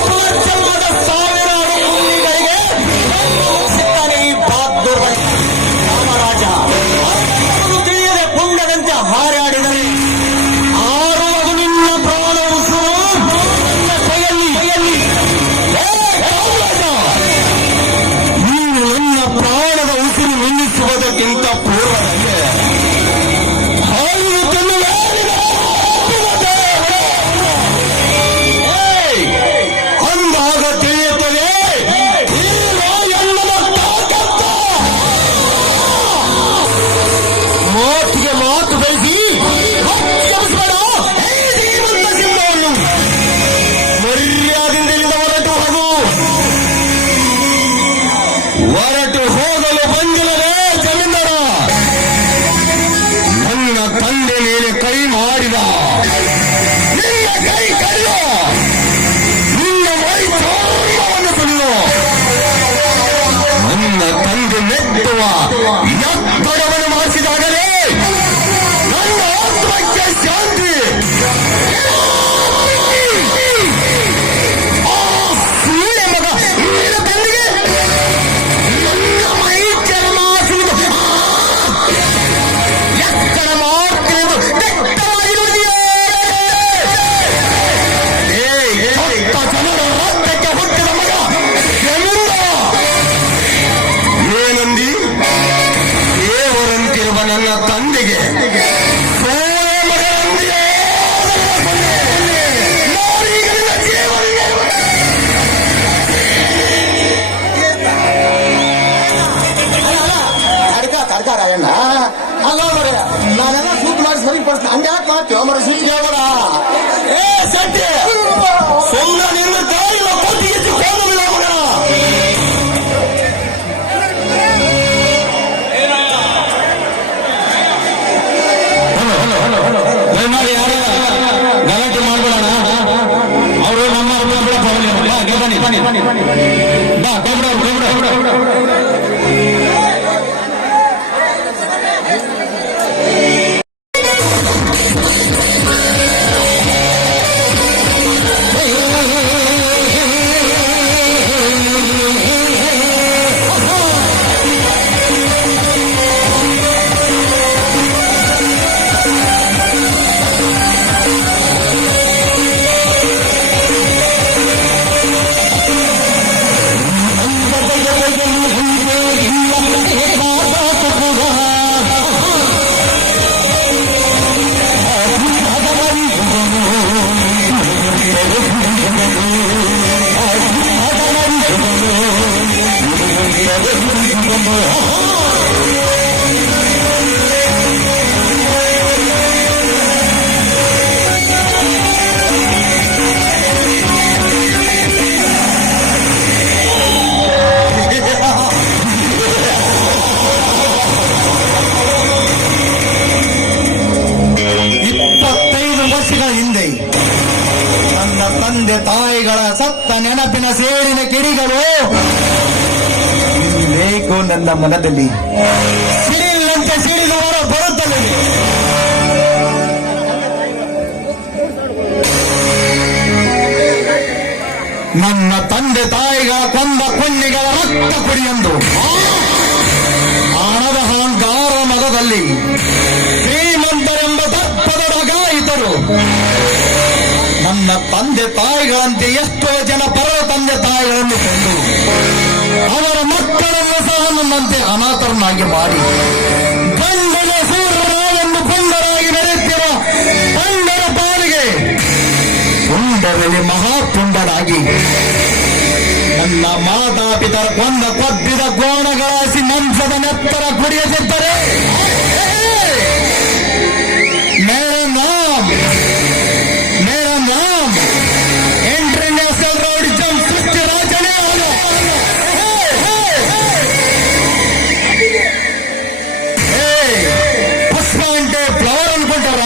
ಪುನರ್ಜನ್ಮದ ಸಾವಿರಾರು ಪುಣ್ಯಗಳಿಗೆ ಸಿಗ್ತಾನೆ ಈ ಬಹದ್ದೂರ್ ರಾಮರಾಜ. ಅರ್ಥವನ್ನು ತಿಳಿಯದೆ ಪುಣ್ಯದಂತೆ ಹಾರಾಡಿದರೆ ಆರು ಅದು ನಿನ್ನ ಪ್ರಾಣ ಉಸಿರು ನನ್ನ ಕೈಯಲ್ಲಿ. ರಾಮರಾಜ, ನೀನು ನನ್ನ ಪ್ರಾಣದ ಉಸಿರು ನಿಲ್ಲಿಸುವುದಕ್ಕಿಂತ ಪೂರ್ವದಲ್ಲಿ ಹಾಲು ತಿನ್ನುವ ಅಂದಾಗ ತಿಳಿಯುತ್ತದೆ ಈ ರಾಯಣ್ಣನ ತಾಕತ್ತ. ಮಾತಿಗೆ ಮಾತು ಬಯಸಿ ಹತ್ತಿಸಬೇಡ. ಶ್ರೀಮಂತ ಸಿಂಹವನ್ನು ಮರ್ಯಾದೆಯಿಂದ ಹೊರಟು ಹೋಗಲು ಬಂದಿಲ್ಲವೇ ಜಮೀನ್ದಾರ? ನನ್ನ ತಂದೆ ಮೇಲೆ ಕೈ ಮಾಡಿದ ನಿನ್ನ ಕೈ ಕಡಿದ ನಿನ್ನ ಮೈ ಚರ್ಮವನ್ನು ಸುಳ್ಳು ನನ್ನ ತಂದೆ ನೆಟ್ಟುವ ಎತ್ತಡವನ್ನು ಮಾಡಿಸಿದಾಗಲೇ ನನ್ನ ಆತ್ಮಕ್ಕೆ ಶಾಂತಿ. ಆ ಸೂರ್ಯ ಮಗ ನಿನ್ನ ತಂದೆಗೆ ನನ್ನ ಮೈ ಚರ್ಮ ಸುಲಿದು ಎಕ್ಕಡ ಮಾತ್ರೆಂದು ದಟ್ಟವಾಗಿರುವುದಿಯೇ? ಕೊಟ್ಟ ಜನರ ರಕ್ತಕ್ಕೆ ಹುಟ್ಟಿದ ಮಗ ಜಮೀನ್ದಾರ. ಏನಂದಿ? ದೇವರಂತಿರುವ ನನ್ನ ತಂದೆಗೆ ಸೋಳೆ ಮಗನಂದಿಯೇ? ನಾನೀಗ ನಿನ್ನ ಜೀವನಿಗೆ ತಡ್ಕ ರಾಯಣ್ಣ. ಅಲ್ಲ ಮರ ನಾನೆಲ್ಲ ಸೂಟ್ ಮಾಡಿ ಸರಿಪಡಿಸ್ತೀನಿ. ಹಂಗ್ಯಾಕೆ ಮಾಡ್ತೀವ ಮರ ಸೂಟಿಗೆ ಹೋಗೋಣ? ಏ ಸಟ್ಟಿ ಸುಮ್ಮನೆ ನಿನ್ನ ತಾಯಿನ ಕೊಟ್ಟಿಗೆ ಸಿಕ್ಕೋದಿಲ್ಲ ಮಗನ. ದಯಮಾಡಿ ಯಾರ ಗಲಾಟೆ ಮಾಡ್ಬೇಡಣ. ಅವರು ನಮ್ಮ ಬನ್ನಿ ಬಾ ತಾಯಿಗಳ ಸತ್ತ ನೆನಪಿನ ಸೇರಿನ ಕಿಡಿಗಳು ಬೇಕು ನನ್ನ ಮನದಲ್ಲಿ ಸಿಡಿಲಂತೆ ಸಿಡಿದವರ ಬರುತ್ತಲೇ. ನನ್ನ ತಂದೆ ತಾಯಿಗಳ ಕೊಂದ ಕೊಂಡಿಗಳ ರಕ್ತ ಕುಡಿಯೊಂದು ಹಣದ ಅಹಂಕಾರ ಮದದಲ್ಲಿ ಶ್ರೀಮಂತರೆಂಬ ದರ್ಪದ ಡಗಾಯಿತರು. ನನ್ನ ತಂದೆ ತಾಯಿಗಳಂತೆ ಎಷ್ಟೋ ಜನ ಪರ ತಂದೆ ತಾಯಿಗಳನ್ನು ಕೊಂದು ಅವರ ಮಕ್ಕಳನ್ನು ಸಹ ನನ್ನಂತೆ ಅನಾಥರನ್ನಾಗಿ ಮಾಡಿ ಗಂಡನ ಸೂರ್ಯರಾಯನ್ನು ಪುಂಡರಾಗಿ ಮೆರೆಯುತ್ತಿರುವ ಪಂಡರ ಪಾಲಿಗೆ ಪುಂಡರಲ್ಲಿ ಮಹಾಪುಂಡರಾಗಿ ನನ್ನ ಮಾತಾಪಿತರ ಕೊಂದ ಕೊದ್ದಿದ ಗೋಣಗಳಾಸಿ ಮಂಚದ ನೆತ್ತರ ಕುಡಿಯದಿದ್ದರೆ ಮೇರಾ ನಾಮ್ ಇಂಟರ್ನ್ಯಾಷನಲ್ ರೌಡಿಸಂ ಸೃಷ್ಟಿ ರಾಜನೇ ಅವನು. ಪುಷ್ಪ అంటే ಫ್ಲವರ್ ಅನ್ಕೊಂಟಾರ.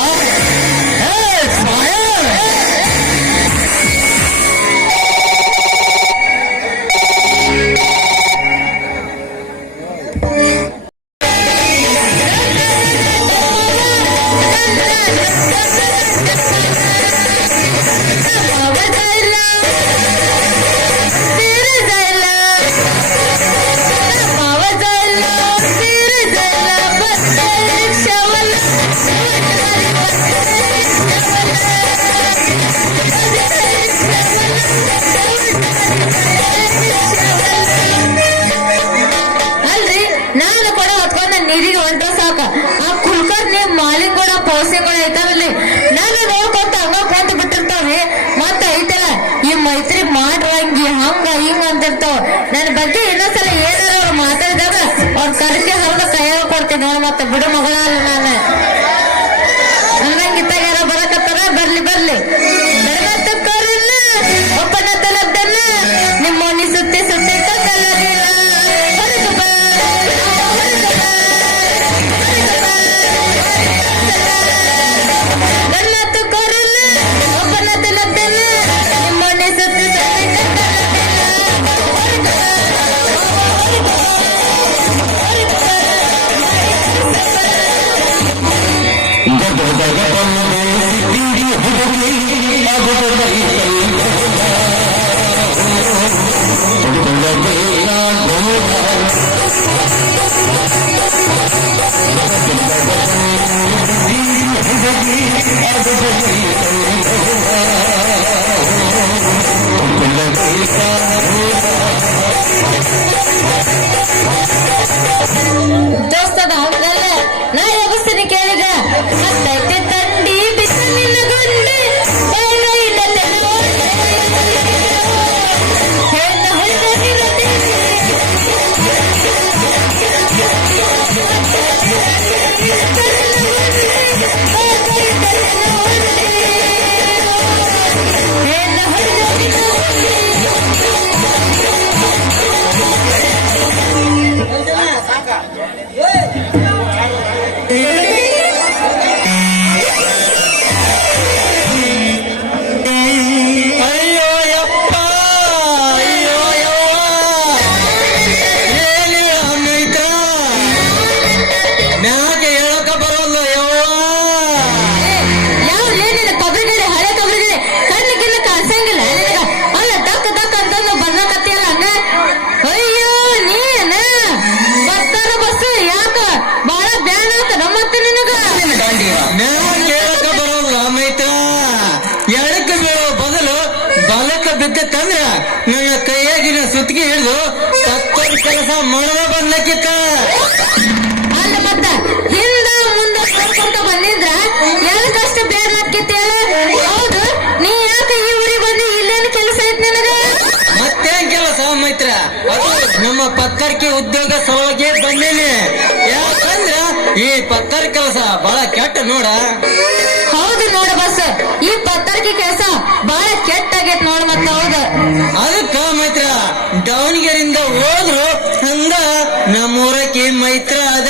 ಅಲ್ರಿ ನಾನು ಕೂಡ ಹೊತ್ಕೊಂಡ ನೀರಿಗೆ ಹೊಂಟ್ರ ಸಾಕ ಆ ಕುಲ್ಕರ್ಣಿ ಮಾಲಿಕ್ ಕೂಡ ಪೋಸೆಗಳು ಐತಾವಲ್ಲಿ ನಾನು ನೋಡ್ಕೊಂತ ಹಂಗ ಕೊಂತ ಬಿಟ್ಟಿರ್ತಾವ್ರಿ. ಮತ್ತ ಐತಲ್ಲ ಈ ಮೈತ್ರಿ ಮಾಡ್ರಂಗಿ ಹಂಗ ಹಿಂಗ ಅಂತಿರ್ತಾವ. ನನ್ನ ಬಗ್ಗೆ ಇನ್ನೊಂದ್ಸಲ ಏನಾರ ಅವ್ರು ಮಾತಾಡಿದಾಗ ಅವ್ರ ಕರ್ಕೆ ಹರಿದ ಕೈಯಾಗ ಕೊಡ್ತೀನಿ ನೋಡ್. ಮತ್ತೆ ಬಿಡು ಮಗಳ ಅಲ್ಲ ನಾನು ಹಂಗಿತ್ತಾಗ ಯಾರ ಬರಕತ್ತಾರ ಬರ್ಲಿ ಬರ್ಲಿ ಬೆಳಗತ್ತಕ್ಕವ್ರನ್ನ ಒಪ್ಪನ ತಲದ್ದನ್ನ ನಿಮ್ಮ ಮನಿ ಸುತ್ತಿ ಸುತ್ತಿ ಕಲ್ಲರಿಲ್ಲ ಹೊರಗೆ ಬಾ, ಹೊರಗೆ ಬಾ, ಹೊರಗೆ ಬಾ. ಬೆಳಗತ್ತಕ್ಕವ್ರನ್ನ ಒಪ್ಪನ ತಲದ್ದನ್ನ ನಿಮ್ಮ ಮನಿ ಸುತ್ತಿ ಸುತ್ತಿ ಕಲ್ಲರಿಲ್ಲ ಹೊರಗೆ ಬಾ, ಹೊರಗೆ ಬಾ, ಹೊರಗೆ ಬಾ. ದೋಸ್ತದ ಹಂಗಲ್ಲ ನಾ ಎಬ್ಬಿಸ್ತೀನಿ ಕೇಳಿದ ಹತ್ತೈತೆ ತಂಡಿ ಬಿಸಿಲಿನ ಗುಂಡಿ ಕೈಗೈನತೆ ನೋಡಿ ಹೆಣ್ಣ ಹೊಡೆದಿರದೆ ಹೆಣ್ಣ ಅಯ್ಯೋ ಯಪ್ಪ, ಅಯ್ಯೋ ಯವ್ವ, ಏನಿ ಮೈತ್ರ ಮ್ಯಾಗೆ ಹೇಳಕ ಬರೋಲ್ಲ ಯವ್ವ. ಯಾವ ಏನಿಲ್ಲ ಕೊಬ್ಬರಿಗಿರಿ ಹಳೆ ಕೊಬ್ಬರಿಗಿರಿ ಕಣ್ಣಿಗಿನ್ನ ಕಾಣಿಸಂಗಿಲ್ಲ ನಿನಗ. ಅಲ್ಲ ದಕ್ಕ ದಕ್ಕ ಅಂತಂದು ಬರ್ಲಕತ್ತಿಯಲ್ಲ ಅಣ್ಣ. ಅಯ್ಯೋ ನೀನ ಬರ್ತಾರ ಬಸ್ ಯಾಕ ಬಾಳ ಬ್ಯಾನ್ ಆತ ನಮ್ಮತ್ತ ನಿನಗ. ಮ್ಯಾಗೆ ಹೇಳಕ ಬರೋಲ್ಲ ಮೈತ್ರ. ಎಡಕ್ಕೆ ಬೀಳೋ ಬದಲು ಬಲಕ್ಕ ಬಿದ್ದತ್ತಂದ್ರ ನನ್ನ ಕೈಯಾಗಿನ ಸುತ್ತಿಗೆ ಹಿಡಿದು ತಪ್ಪದ ಕೆಲಸ ಮಾಡದ ಬಂದಕ್ಕಿತ್ತ. ಅಲ್ಲ ಮತ್ತ ಹಿಂದ ಮುಂದ ನೋಡ್ಕೊಂತ ಬಂದಿದ್ರ ಎದಕ್ಕಷ್ಟು ಬೇರ್ಲಾಕಿತ್ತ ಹೇಳ. ಹೌದು ನೀ ಯಾಕೆ ಈ ಊರಿಗೆ ಬಂದಿ? ಇಲ್ಲೇನು ಕೆಲಸ ಐತ್ ನಿನಗ? ಮತ್ತೇನ್ ಕೆಲಸ ಮೈತ್ರ? ಅದು ನಮ್ಮ ಪಕ್ಕರ್ಕೆ ಉದ್ಯೋಗ ಸಲುವಾಗಿ ಬಂದೇನಿ. ಯಾಕಂದ್ರ ಈ ಪಕ್ಕರ್ ಕೆಲಸ ಬಹಳ ಕೆಟ್ಟ ನೋಡ. ಹೌದು ನೋಡ ಬಸ್, ಈ ಪತ್ತರಿಕೆ ಕೆಲಸ ಬಹಳ ಕೆಟ್ಟಾಗೈತ್ ನೋಡ್. ಮತ್ತ ಹೌದು ಅದಕ್ಕ ಮೈತ್ರ ದಾವಣಗೆರೆಯಿಂದ ಹೋದ್ರು ಹಂಗ ನಮ್ಮೂರಕ್ಕೆ ಮೈತ್ರ ಅದ.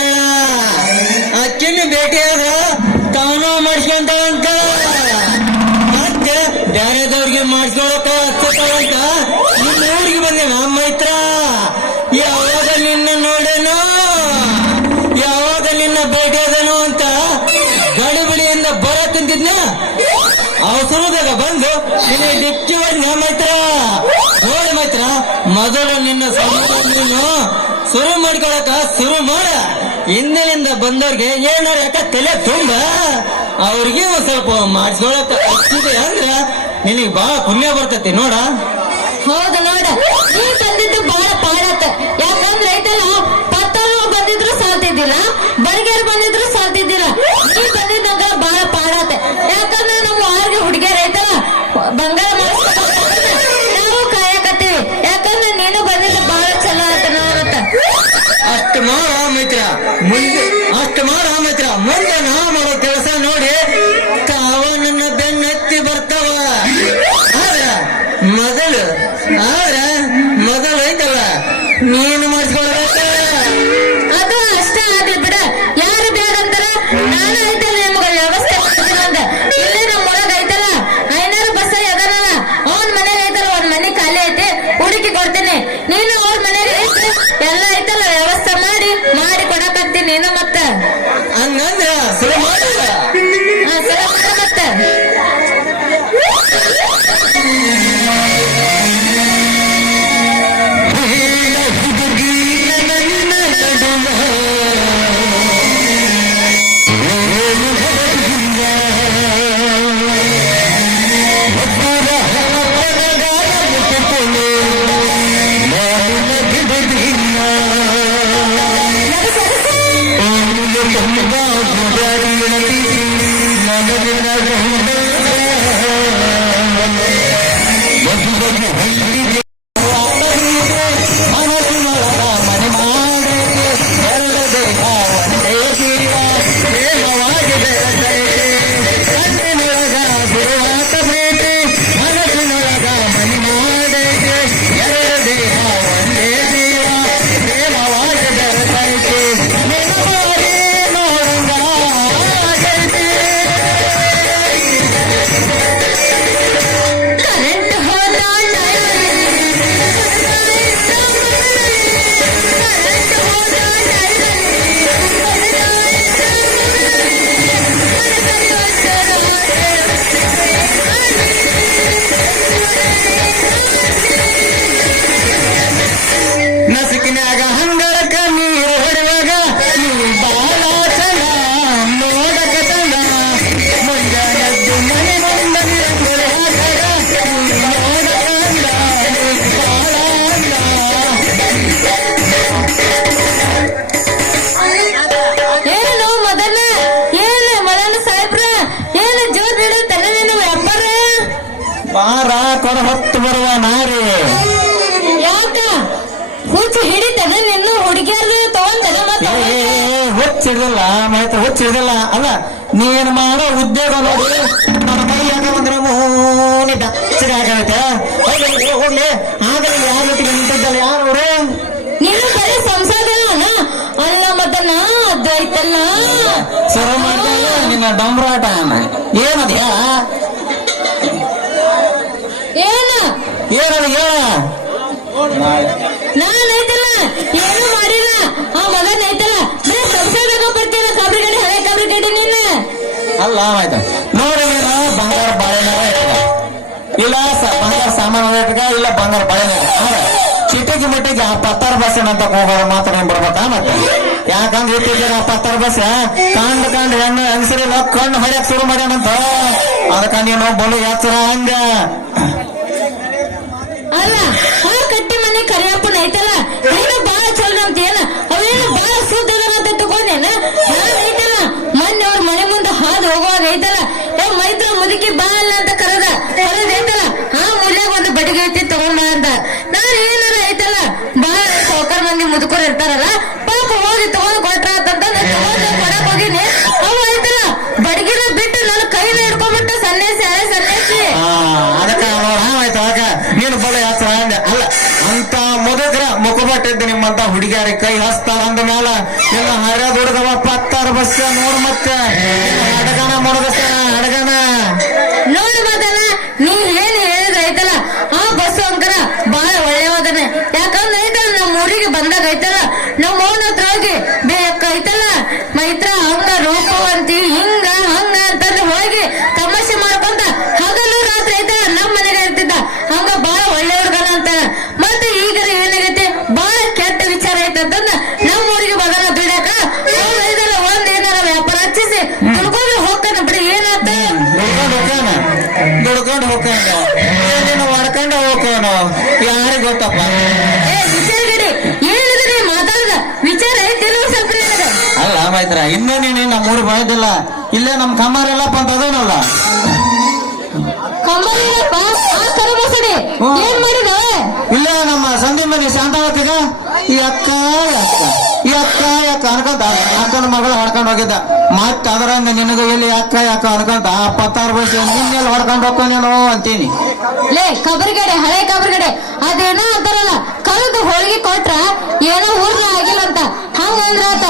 ಅಕ್ಕಿನ ಭೇಟಿ ಆದ ತಾನು ಮಾಡಿಸ್ಕೊಂತ ಅಂತ ಮತ್ತೆ ಬೇರೆದವ್ರಿಗೆ ಮಾಡಿಸ್ಕೊಳಕ ನಿನಗೆ ಡಿಕ್ಕಿ ಹೊಡೆದ ಮೈತ್ರ ನೋಡಿ ಮೈತ್ರ ಮೊದಲು ನಿನ್ನ ಸಂಬಂಧ ನೀನು ಶುರು ಮಾಡ್ಕೊಳಕ ಶುರು ಮಾಡ ಹಿಂದಿನಿಂದ ಬಂದವ್ರಿಗೆ ಏನಾರ ಯಾಕ ತಲೆ ತುಂಬ ಅವ್ರಿಗೆ ಒಂದ್ ಸ್ವಲ್ಪ ಮಾಡಿಸ್ಕೊಳಕ ಹಚ್ಚಿದೆ ಅಂದ್ರ ನಿನಗೆ ಬಹಳ ಪುಣ್ಯ ಬರ್ತೈತಿ ನೋಡ. ಹೌದು ನೋಡ, ನೀ ಬಂದಿದ್ದು ಬಹಳ ಪಾಡತ್ತ. ಯಾಕಂದ್ರೆ ಐತಲ್ಲ, ಪತ್ತರು ಬಂದಿದ್ರು ಸಾಲ್ತಿದ್ದಿಲ್ಲ, ಬಡಗೇರು ಬಂದಿದ್ರು ಸಾಲ್ತಿದ್ದಿಲ್ಲ. ನೀ ಬಂದಿದ್ದಾಗ ಬಹಳ ಪಾಡತ್ತ. ಯಾಕಂದ್ರೆ ನಮ್ಮ ಆರ್ಗೆ ಹುಡುಗಿಯರ್ ಐತಲ್ಲ ಬಂಗಾರ ಮಾಡಿಸ್ಕೊಬೇಕು ನಾವು ಕಾಯಕತ್ತೀವಿ. ಯಾಕಂದ್ರೆ ನೀನು ಬಂದಿದ್ದು ಬಹಳ ಚಲೋ ಆತ ನೋಡತ್ತ. ಅಷ್ಟು ಮಾಡ ಮಿತ್ರ ಮುಂದೆ, ಅಷ್ಟು ಮಾಡ ಮಿತ್ರ ಮುಂದೆ ನಾ ಮಾಡೋ ಕೆಲಸ ನೋಡಿ ತಾವ ನನ್ನ ಬೆನ್ನತ್ತಿ ಬರ್ತಾವ. ಮೊದಲು ಐತಲ್ಲ ನೀನು ಮಾಡಿಸ್ಕೊಳ್ಬೇಕ. ಅದು ಅಷ್ಟ ಆಗ್ಲಿ ಬಿಡ, ಯಾರು ಬೇಡಂತಾರ? ನಾನು ಐತಲ್ಲ ನಿಮ್ಗ ವ್ಯವಸ್ಥೆ ಮಾಡ್ತೀನಂದ. ಇಲ್ಲೇ ನಮ್ಮ ಒಳಗ ಐತಲ್ಲ ಐನಾರು ಬಸ್ ಅದನಲ್ಲ, ಅವನ್ ಮನೇಲಿ ಐತಲ್ಲ ಒಂದ್ ಮನೆ ಖಾಲಿ ಐತಿ, ಹುಡುಕಿ ಕೊಡ್ತೀನಿ. ನೀನು ಅವ್ರ ಮನೇಲಿ ಐತಿ ಎಲ್ಲ ಐತಲ್ಲ ವ್ಯವಸ್ಥೆ ಮಾಡಿ ಕೊಡಕತ್ತೀನಿ. ನೀನು ಮತ್ತ ಹಂಗಂದ್ರ ಶುರು ಮಾಡಿಲ್ಲ. ಸರಿ ಮಾಡ ಮತ್ತ. ನಸುಕಿನಾಗ ಹಂಗಳಕ ನೀರು ಹೊಡೆವಾಗ ನೀ ಬಾಳ ಚಂದ ನೋಡಕ ಚಂದ. ಮುಂಜಾನದ್ದು ಮನೆ ಮುಂದ ನೀರು ಹಾಕಗ ನೋಡಕ ಅಂದ ಬಾಳ ಅಂದ. ಏನು ಮೊದಲ ಏನು ಮಲನ ಸಾಹೇಬ್ರ, ಏನು ಜೋರ್ ಬಿಡುತ್ತಲ್ಲ ನಿನ್ನ ವ್ಯಾಪಾರ? ಬಾರ ಕೊಡ ಹೊತ್ತು ಬರುವ ನಾರಿ. ಯಾಕ ಹುಚ್ಚು ಹಿಡಿತದ ನಿನ್ನ ಹುಡುಗಿಯರು ತಗೊಂಡದ ಮತ್ತೆ? ಹುಚ್ಚಿಡಿಲ್ಲ ಮಾಹಿತಿ ಹುಚ್ಚಿಡಿಲ್ಲ ಅಲ್ಲ, ನೀನು ಮಾಡೋ ಉದ್ಯೋಗ ನೋಡಿ ನನ್ನ ಮೈಯಾಗ ಬಂದ್ರೆ ಮೂನಿದ್ದ ಸಿಗಾಗೈತೆ. ಹೋಗ್ಲಿ ಆದ್ರೆ ಯಾವ ಮಟ್ಟಿಗೆ ನಿಂತಿದ್ದಲ್ಲ ಯಾರು ಅವರು? ನೀನು ಬರೀ ಸಂಸಾರನ ಅಲ್ಲ ಮದನ ಅದು ಐತಲ್ಲ. ಶುರು ಮಾಡಿದಾಗ ನಿನ್ನ ಡಂಬ್ರಾಟ ಏನದ ಏನು ಏನದ ಹೇಳ. ನಾನ್ ಐತಲ್ಲ ಏನು ಮಾಡಿಲ್ಲ, ಆ ಮಗನ್ ಐತಲ್ಲ ಬರೀ ಸಂಸಾರದಾಗ ಬರ್ತೀರ. ಕಾಬ್ರಿ ಗಡಿ ಹಳೆ ಕಾಬ್ರಿ ಗಡಿ ನಿನ್ನ ಅಲ್ಲ ಆಯ್ತು ನೋಡಿ, ನೀನು ಬಂಗಾರ ಬಾಳೆನಾರ ಇಲ್ಲ ಬಂಗಾರ ಸಾಮಾನು ಇಟ್ಕ, ಇಲ್ಲ ಬಂಗಾರ ಬಾಳೆನಾರ ಚಿಟಿಗೆ ಮುಟ್ಟಿಗೆ ಆ ಪತ್ತಾರ ಬಸ್ ಅಂತ ಹೋಗೋರು ಮಾತ್ರ ನೀನ್ ಬರ್ಬೇಕಾ ಮತ್ತೆ? ಯಾಕಂದ್ರೆ ಇಟ್ಟಿದ್ದೀರ ಆ ಪತ್ತಾರ ಬಸ್ ಕಂಡು ಹೆಣ್ಣು ಅನ್ಸರಿಲ್ಲ ಕಣ್ಣು ಹೊಡ್ಯಕ್ ಶುರು ಮಾಡ್ಯಾನಂತ. ಅದಕ್ಕ ನೀನು ಬಲು ಎಚ್ಚರ ಹಂಗ. ಅಲ್ಲ ಆ ಕಟ್ಟಿ ಮನೆ ಕರಿಯಪ್ಪನ ಐತಲ್ಲ ನೀನು ಬಾಳ ಚಲೋ ಅಂತ ಏನ ಅವೇನು ಬಾಳ ಸುದ್ದ ಅಂತ ತಗೊಂಡೇನ? ನಾನು ಐತಲ್ಲ ಮೊನ್ನೆ ಅವ್ರ ಮನೆ ಮುಂದೆ ಹಾದು ಹೋಗುವಾಗ ಐತಲ್ಲ ಮೈತ್ರ ಮುದುಕಿ ಬಾ ಅಲ್ಲ ಅಂತ ಕರೆದೈತಲ್ಲ ಆ ಮೂಲ್ಯಾಗ ಒಂದು ಬಡಿಗೆ ಐತಿ ತಗೊಂಡ ಅಂತ. ನಾನು ಏನಾರ ಐತಲ್ಲ ಬಾಳ ಸೌಕರ್ ಮಂದಿ ಮುದುಕರು ಇರ್ತಾರಲ್ಲ ಪಾಪ ಹೋಗಿ ತಗೊಂಡ್ ಕೊಟ್ರ ಅಂತಂದ್ರೆ ಕೊಡಕ್ ಹೋಗಿನಿ. ಅವ ಐತಲ್ಲ ಬಡಗಿನ ಬಿಟ್ಟು ನನ್ನ ಕೈನ ಹಿಡ್ಕೊಂಡ್ಬಿಟ್ಟು ಸನ್ಯಾಸಿ ಸನ್ಯಾಸಿ. ಅದಕ್ಕ ಆಯ್ತು ಆಗ ನೀನು ಬಲ ಎಚ್ಚರ ಹಂಗ ಅಲ್ಲ. ಅಂತ ಮುದುಕ್ರ ಮುಖಬಟ್ಟಿದ್ದ ನಿಮ್ಮಂತ ಹುಡುಗಿಯರಿಗೆ ಕೈ ಹಸ್ತಾರ ಅಂದ ಮ್ಯಾಲ ನಿನ್ನ ಹರಿಯದ ಹುಡುಗವ ಪತ್ತಾರ ಬಸ್ ನೋಡ್ ಮತ್ತೆ ಅಡಗನ ಮುಳುಗಿಸ್ತಾನ ಅಡಗನ. ನೋಡು ಮದನ, ನೀ ಏನ್ ಹೇಳಿದ್ರೆ ಐತಲ್ಲ ಆ ಬಸ್ಸು ಅಂಕರ ಬಹಳ ಒಳ್ಳೆಯವದನೆ. ಯಾಕಂದ್ರೆ ಐತಲ್ಲ ನಮ್ಮ ಊರಿಗೆ ಬಂದಾಗ ಐತಲ್ಲ ನಮ್ಮ ಮೌನ ಹತ್ರ ಹೋಗಿ ಬೇಕ ಐತಲ್ಲ ಮೈತ್ರ ಹಂಗ ರೂಪವಂತಿ ಹಿಂಗ ಹಂಗ ಅಂತಂದ್ರೆ ಹೋಗಿ ತಮಾಷೆ ಮಾಡ್ಕೊಂತ ಹಗಲು ರಾತ್ರಿ ಐತಲ್ಲ ನಮ್ಮ ಮನೆ ಯಾರಿಗೆ ಗೊತ್ತಪ್ಪ. ಏ ವಿಚಾರ ಗಡಿ ಏನಿದ್ರಿ ಮಾತಾಡದ ವಿಚಾರ ಐತಿಲ್ಲ ಸ್ವಲ್ಪ ನಿನಗ ಅಲ್ಲ ಮೈತ್ರ ಇನ್ನೂ ನೀನು ನಮ್ಮೂರು ಬರೋದಿಲ್ಲ ಇಲ್ಲೇ ನಮ್ ಕಮ್ಮಾರೆಲ್ಲ ಬಂತ ಅದೇನಲ್ಲ. ಕಂಬರಿಯಪ್ಪ ಆ ಕರಬಸಡಿ ಏನ್ ಮಾಡಿದ ಇಲ್ಲೇ ನಮ್ಮ ಸಂಧಿ ಮನೆ ಶಾಂತವತ್ತಿಗ ಈ ಅಕ್ಕ ಅನ್ಕೊಂತ ಅಕ್ಕನ ಮಗಳು ಹೊಡ್ಕೊಂಡು ಹೋಗಿದ್ದ ಮತ್ತ ಅದರಂದ ನಿನಗ ಎಲ್ಲಿ ಅಕ್ಕ ಅನ್ಕೊಂತ 16 ವರ್ಷ ನಿನ್ನೆಲ್ಲಿ ಹೊಡ್ಕೊಂಡು ಹೋಗ್ಕೊಂಡೇನೋ ಅಂತೀನಿ. ಲೇ ಕಬರಿಗಡೆ ಹಳೆ ಕಬರಿಗಡೆ ಅದೇನೋ ಅಂತಾರಲ್ಲ ಕರೆದು ಹೋಳಿಗೆ ಕೊಟ್ರ ಏನೋ ಊರ್ನ ಆಗಿಲ್ಲ ಅಂತ ಹಂಗಂದ್ರ ಆತ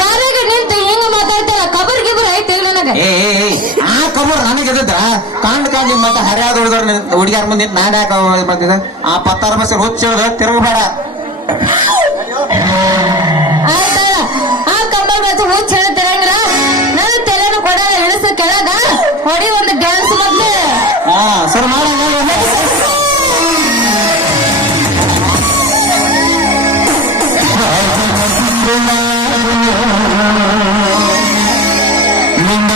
ದಾರಿಗೆ ನಿಂತು ಹಿಂಗ ಮಾತಾಡ್ತಾರ ಕಬರ್ ಗಿಬರ್ ಐತಿ ನನಗ ಏ ಆ ಕಬರ್ ನನಗೆದ್ರ ಕಾಂಡ್ ಮತ್ತೆ ಹರಿಯಾದ ಹುಡುಗಿಯರ ಮುಂದೆ ನಾಡ ಯಾಕೆ ಬರ್ತಿದ್ದ ಆ 16 ವರ್ಷ ಹುಚ್ಚ ತಿರುಗಬೇಡ. ಆಯ್ತಲ್ಲ ಆ ಕಂಬರ್ ಮತ್ತೆ ಹುಚ್ಚ ಹೇಳ್ತಾರಂದ್ರ ನನ್ನ ತಲೆನು ಕೊಡ ಇಳಿಸ ಕೆಳಗ ಹೊಡಿ ಒಂದು ಡ್ಯಾನ್ಸ್ ಮತ್ತೆ ಹಾ ಸರ್ ಮಾಡಂಗ ನಿಂದ